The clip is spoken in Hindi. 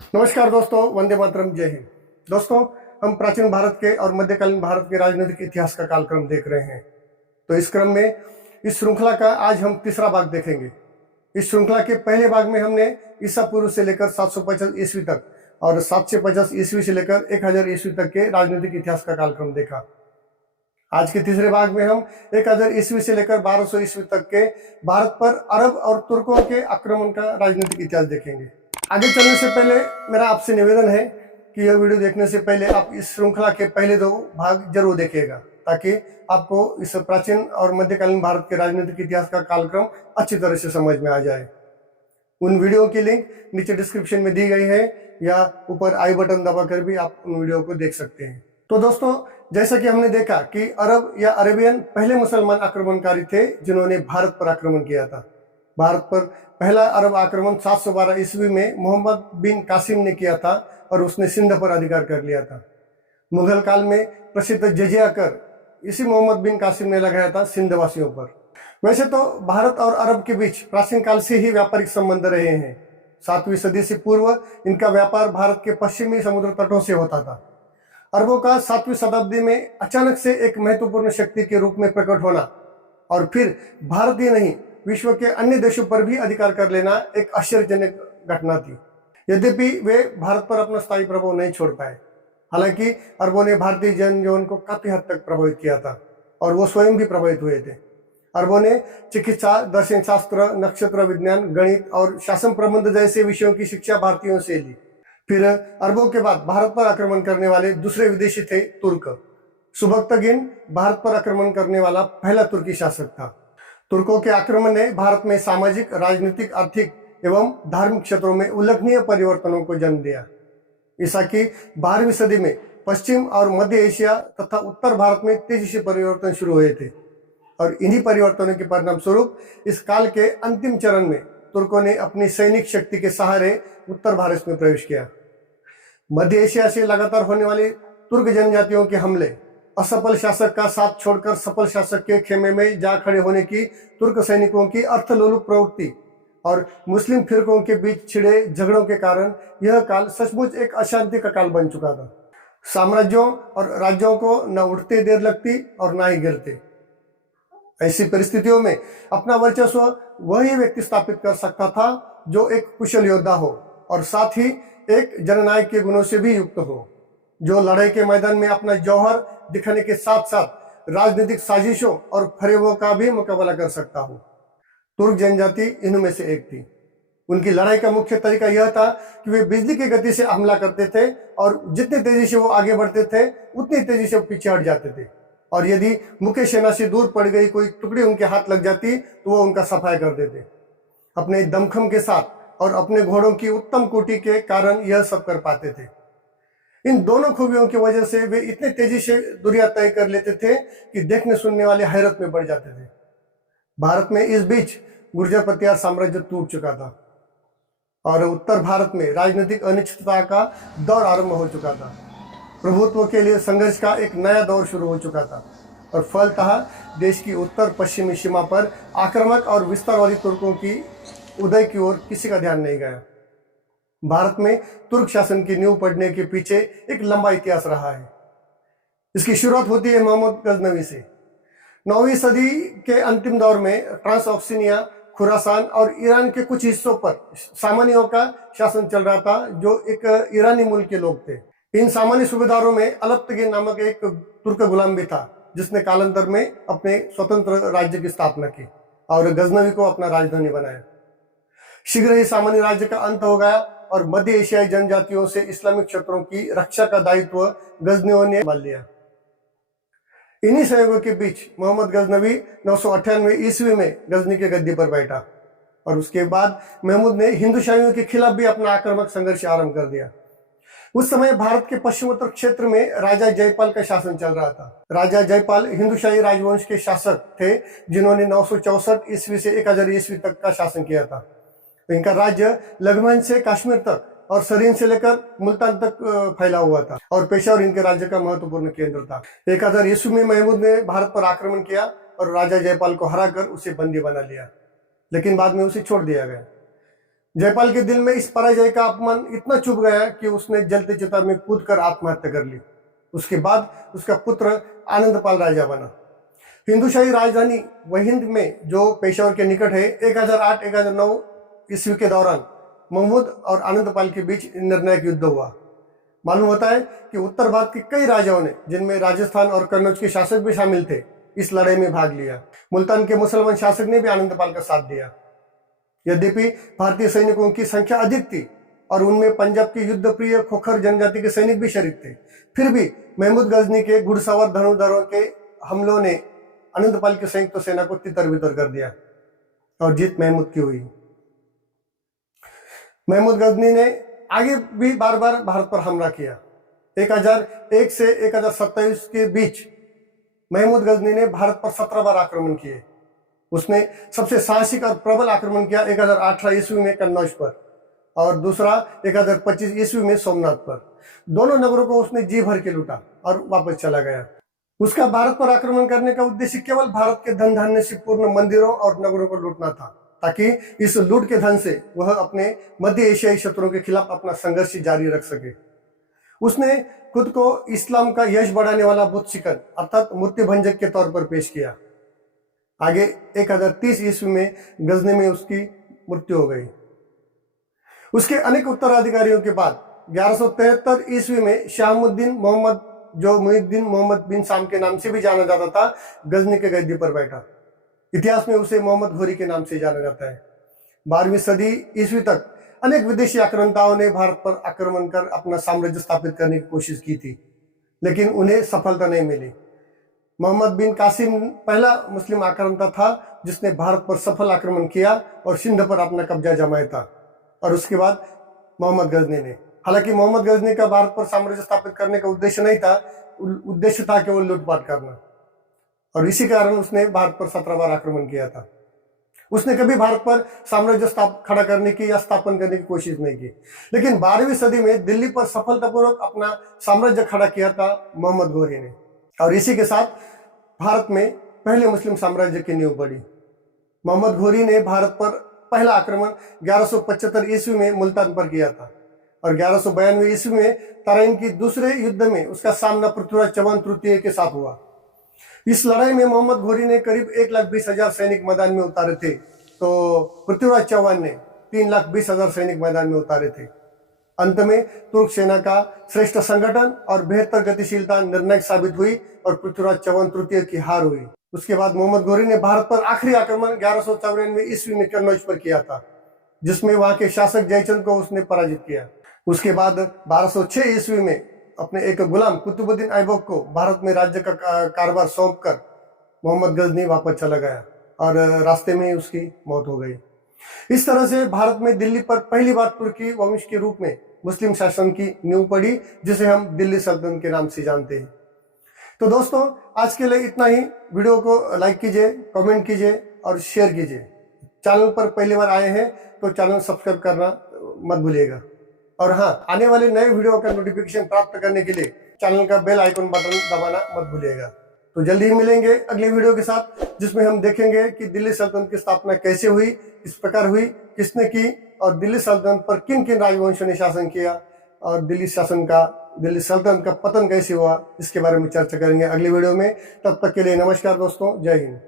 नमस्कार दोस्तों, वंदे मातरम, जय हिंद। दोस्तों, हम प्राचीन भारत के और मध्यकालीन भारत के राजनीतिक इतिहास का कालक्रम देख रहे हैं। तो इस क्रम में इस श्रृंखला का आज हम तीसरा भाग देखेंगे। इस श्रृंखला के पहले भाग में हमने ईसा पूर्व से लेकर 750 ईस्वी तक और 750 ईस्वी से लेकर 1000 ईस्वी तक के राजनीतिक इतिहास का कालक्रम देखा। आज के तीसरे भाग में हम 1000 ईस्वी से लेकर 1200 ईस्वी तक के भारत पर अरब और तुर्कों के आक्रमण का राजनीतिक इतिहास देखेंगे। आगे चलने से पहले मेरा आपसे निवेदन है कि यह वीडियो देखने से पहले आप इस श्रृंखला के पहले 2 भाग जरूर देखिएगा, ताकि आपको इस प्राचीन और मध्यकालीन भारत के राजनीतिक इतिहास का कालक्रम अच्छी तरह से समझ में आ जाए। उन वीडियो की लिंक नीचे डिस्क्रिप्शन में दी गई है या ऊपर आई बटन दबाकर भी आप उन वीडियो को देख सकते हैं। तो दोस्तों, जैसा कि हमने देखा कि अरब या अरेबियन पहले मुसलमान आक्रमणकारी थे जिन्होंने भारत पर आक्रमण किया था। भारत पर पहला अरब आक्रमण 712 ईस्वी में मोहम्मद बिन कासिम ने किया था और उसने सिंध पर अधिकार कर लिया था। मुगल काल में प्रसिद्ध जजिया कर इसी मोहम्मद बिन कासिम ने लगाया था सिंध वासियों पर। वैसे तो भारत और अरब के बीच प्राचीन काल से ही व्यापारिक संबंध रहे हैं। 7वीं सदी से पूर्व इनका व्यापार भारत के पश्चिमी समुद्र तटों से होता था। अरबों का 7वीं शताब्दी में अचानक से एक महत्वपूर्ण शक्ति के रूप में प्रकट होना और फिर भारत ही नहीं विश्व के अन्य देशों पर भी अधिकार कर लेना एक आश्चर्यजनक घटना थी। यद्यपि वे भारत पर अपना स्थायी प्रभाव नहीं छोड़ पाए। हालांकि अरबों ने भारतीय जनजीवन को काफी हद तक प्रभावित किया था और वो स्वयं भी प्रभावित हुए थे। अरबों ने चिकित्सा, दर्शन शास्त्र, नक्षत्र विज्ञान, गणित और शासन प्रबंध जैसे विषयों की शिक्षा भारतीयों से ली। फिर अरबों के बाद भारत पर आक्रमण करने वाले दूसरे विदेशी थे तुर्क। सुबक्तगिन भारत पर आक्रमण करने वाला पहला तुर्की शासक था। तुर्कों के आक्रमण ने भारत में सामाजिक, राजनीतिक, आर्थिक एवं धार्मिक क्षेत्रों में उल्लेखनीय परिवर्तनों को जन्म दिया। ईसा की 12वीं सदी में पश्चिम और मध्य एशिया तथा उत्तर भारत में तेजी से परिवर्तन शुरू हुए थे और इन्हीं परिवर्तनों के परिणाम स्वरूप इस काल के अंतिम चरण में तुर्कों ने अपनी सैनिक शक्ति के सहारे उत्तर भारत में प्रवेश किया। मध्य एशिया से लगातार होने वाले तुर्क जनजातियों के हमले, असफल शासक का साथ छोड़कर सफल शासक के खेमे में जा खड़े होने की तुर्क सैनिकों की अर्थलोलुप प्रवृत्ति और मुस्लिम फिरकों के बीच छिड़े झगड़ों के कारण यह काल सचमुच एक अशांति का काल बन चुका था। साम्राज्यों और राज्यों को न उठते देर लगती और न ही गिरते। ऐसी परिस्थितियों में अपना वर्चस्व वही व्यक्ति स्थापित कर सकता था जो एक कुशल योद्धा हो और साथ ही एक जननायक के गुणों से भी युक्त हो, जो लड़ाई के मैदान में अपना जौहर दिखाने के साथ साथ राजनीतिक साजिशों और फरेबों का भी मुकाबला कर सकता हो। तुर्क जनजाति इनमें से एक थी। उनकी लड़ाई का मुख्य तरीका यह था कि वे बिजली की गति से हमला करते थे और जितनी तेजी से वो आगे बढ़ते थे उतनी तेजी से वो पीछे हट जाते थे, और यदि मुख्य सेना से दूर पड़ गई कोई टुकड़ी उनके हाथ लग जाती तो वो उनका सफाया कर देते। अपने दमखम के साथ और अपने घोड़ों की उत्तम कोटि के कारण यह सब कर पाते थे। इन दोनों खूबियों की वजह से वे इतने तेजी से दूरियां तय कर लेते थे कि देखने सुनने वाले हैरत में पड़ जाते थे। भारत में इस बीच गुर्जर प्रतिहार साम्राज्य टूट चुका था और उत्तर भारत में राजनीतिक अनिश्चितता का दौर आरंभ हो चुका था। प्रभुत्व के लिए संघर्ष का एक नया दौर शुरू हो चुका था और फलतः देश की उत्तर पश्चिमी सीमा पर आक्रामक और विस्तारवादी तुर्कों की उदय की ओर किसी का ध्यान नहीं गया। भारत में तुर्क शासन की नींव पड़ने के पीछे एक लंबा इतिहास रहा है। इसकी शुरुआत होती है मोहम्मद गजनवी से। 9वीं सदी के अंतिम दौर में ट्रांसऑक्सिनिया, खुरासान और ईरान के कुछ हिस्सों पर सामानियों का शासन चल रहा था, जो एक ईरानी मूल के लोग थे। इन सामान्य सूबेदारों में अलप्तगिन नामक एक तुर्क गुलाम भी था, जिसने कालांतर में अपने स्वतंत्र राज्य की स्थापना की और गजनवी को अपना राजधानी बनाया। शीघ्र ही सामान्य राज्य का अंत हो गया और मध्य एशियाई जनजातियों से इस्लामिक क्षेत्रों की रक्षा का दायित्व गजनियों ने संभाल लिया। इन्हीं संयोगों के बीच मोहम्मद गजनवी 998 ईस्वी में गजनी के गद्दी पर बैठा और उसके बाद महमूद ने हिंदू शाहियों के खिलाफ भी अपना आक्रामक संघर्ष आरंभ कर दिया। उस समय भारत के पश्चिमोत्तर क्षेत्र में राजा जयपाल का शासन चल रहा था। राजा जयपाल हिंदू शाही राजवंश के शासक थे, जिन्होंने 964 ईस्वी से 1000 ईस्वी तक का शासन किया था। इनका राज्य लगमन से कश्मीर तक और सरीन से लेकर मुल्तान तक फैला हुआ था और पेशावर इनके राज्य का महत्वपूर्ण केंद्र था। 1000 ईस्वी में महमूद ने भारत पर आक्रमण किया और राजा जयपाल को हराकर उसे बंदी बना लिया, लेकिन बाद में उसे छोड़ दिया गया। जयपाल के दिल में इस पराजय का अपमान इतना चुभ गया कि उसने जलते चिता में कूदकर आत्महत्या कर ली। उसके बाद उसका पुत्र आनंदपाल राजा बना। हिंदूशाही राजधानी वहिंद में, जो पेशावर के निकट है, 1008-1009 ईस्वी के दौरान महमूद और आनंदपाल के बीच निर्णायक युद्ध हुआ। मालूम होता है कि उत्तर भारत के कई राजाओं ने, जिनमें राजस्थान और कन्नौज के शासक भी शामिल थे, इस लड़ाई में भाग लिया। मुल्तान के मुसलमान शासक ने भी आनंदपाल का साथ दिया। यद्यपि भारतीय सैनिकों की संख्या अधिक थी और उनमें पंजाब की युद्ध प्रिय खोखर जनजाति के सैनिक भी शरीक थे, फिर भी महमूद गजनी के घुड़सवार धनुर्धरों के हमलों ने आनंदपाल की संयुक्त सेना को तितर-बितर कर दिया और जीत महमूद की हुई। महमूद गजनी ने आगे भी बार बार भारत पर हमला किया। 1001 से 1027 के बीच महमूद गजनी ने भारत पर 17 बार आक्रमण किए। उसने सबसे साहसिक और प्रबल आक्रमण किया 1018 ईस्वी में कन्नौज पर और दूसरा 1025 ईस्वी में सोमनाथ पर। दोनों नगरों को उसने जी भर के लूटा और वापस चला गया। उसका भारत पर आक्रमण करने का उद्देश्य केवल भारत के धन धान्य से पूर्ण मंदिरों और नगरों को लूटना था, ताकि इस लूट के धन से वह अपने मध्य एशियाई शत्रुओं के खिलाफ अपना संघर्ष जारी रख सके। उसने खुद को इस्लाम का यश बढ़ाने वाला बुत शिकन अर्थात मूर्ति भंजक के तौर पर पेश किया। आगे 1030 ईस्वी में गजनी में उसकी मृत्यु हो गई। उसके अनेक उत्तराधिकारियों के बाद 1173 ईस्वी में शाहमुद्दीन मोहम्मद, जो मुहिद्दीन मोहम्मद बिन शाम के नाम से भी जाना जाता था, गजनी के गद्दी पर बैठा। इतिहास में उसे मोहम्मद घोरी के नाम से जाना जाता है। 12वीं सदी ईस्वी तक अनेक विदेशी आक्रांताओं ने भारत पर आक्रमण कर अपना साम्राज्य स्थापित करने की कोशिश की थी, लेकिन उन्हें सफलता नहीं मिली। मोहम्मद बिन कासिम पहला मुस्लिम आक्रांता था जिसने भारत पर सफल आक्रमण किया और सिंध पर अपना कब्जा जमाया था, और उसके बाद मोहम्मद गजनी ने। हालांकि मोहम्मद गजनी का भारत पर साम्राज्य स्थापित करने का उद्देश्य नहीं था, उद्देश्य था केवल लूटपाट करना, और इसी कारण उसने भारत पर 17 बार आक्रमण किया था। उसने कभी भारत पर साम्राज्य खड़ा करने की या स्थापन करने की कोशिश नहीं की, लेकिन 12वीं सदी में दिल्ली पर सफलतापूर्वक अपना साम्राज्य खड़ा किया था मोहम्मद घोरी ने, और इसी के साथ भारत में पहले मुस्लिम साम्राज्य की नींव पड़ी। मोहम्मद घोरी ने भारत पर पहला आक्रमण 1175 ईस्वी में मुल्तान पर किया था और 1192 ईस्वी में तराइन की दूसरे युद्ध में उसका सामना पृथ्वीराज चौहान तृतीय के साथ हुआ। इस लड़ाई में मोहम्मद घोरी ने करीब 1,20,000 सैनिक मैदान में उतारे थे, तो पृथ्वीराज चौहान ने 3,20,000 सैनिक मैदान में उतारे थे। अंत में तुर्क सेना का श्रेष्ठ संगठन और बेहतर गतिशीलता निर्णायक साबित हुई और पृथ्वीराज चौहान तृतीय की हार हुई। उसके बाद मोहम्मद घोरी ने भारत पर आखिरी आक्रमण 1194 ईस्वी में कन्नौज पर किया था, जिसमें वहां के शासक जयचंद को उसने पराजित किया। उसके बाद 1206 ईस्वी में अपने एक गुलाम कुतुबुद्दीन ऐबक को भारत में राज्य का कारभार सौंपकर मोहम्मद गजनी वापस चला गया और रास्ते में ही उसकी मौत हो गई। इस तरह से भारत में दिल्ली पर पहली बार तुर्की वंश के रूप में मुस्लिम शासन की नींव पड़ी, जिसे हम दिल्ली सल्तनत के नाम से जानते हैं। तो दोस्तों, आज के लिए इतना ही। वीडियो को लाइक कीजिए, कमेंट कीजिए और शेयर कीजिए। चैनल पर पहली बार आए हैं तो चैनल सब्सक्राइब करना मत भूलिएगा, और हाँ, आने वाले नए वीडियो का नोटिफिकेशन प्राप्त करने के लिए चैनल का बेल आइकन बटन दबाना मत भूलिएगा। तो जल्दी ही मिलेंगे अगले वीडियो के साथ, जिसमें हम देखेंगे कि दिल्ली सल्तनत की स्थापना कैसे हुई, किस प्रकार हुई, किसने की, और दिल्ली सल्तनत पर किन किन राजवंशों ने शासन किया, और दिल्ली सल्तनत का पतन कैसे हुआ, इसके बारे में चर्चा करेंगे अगले वीडियो में। तब तक के लिए नमस्कार दोस्तों, जय हिंद।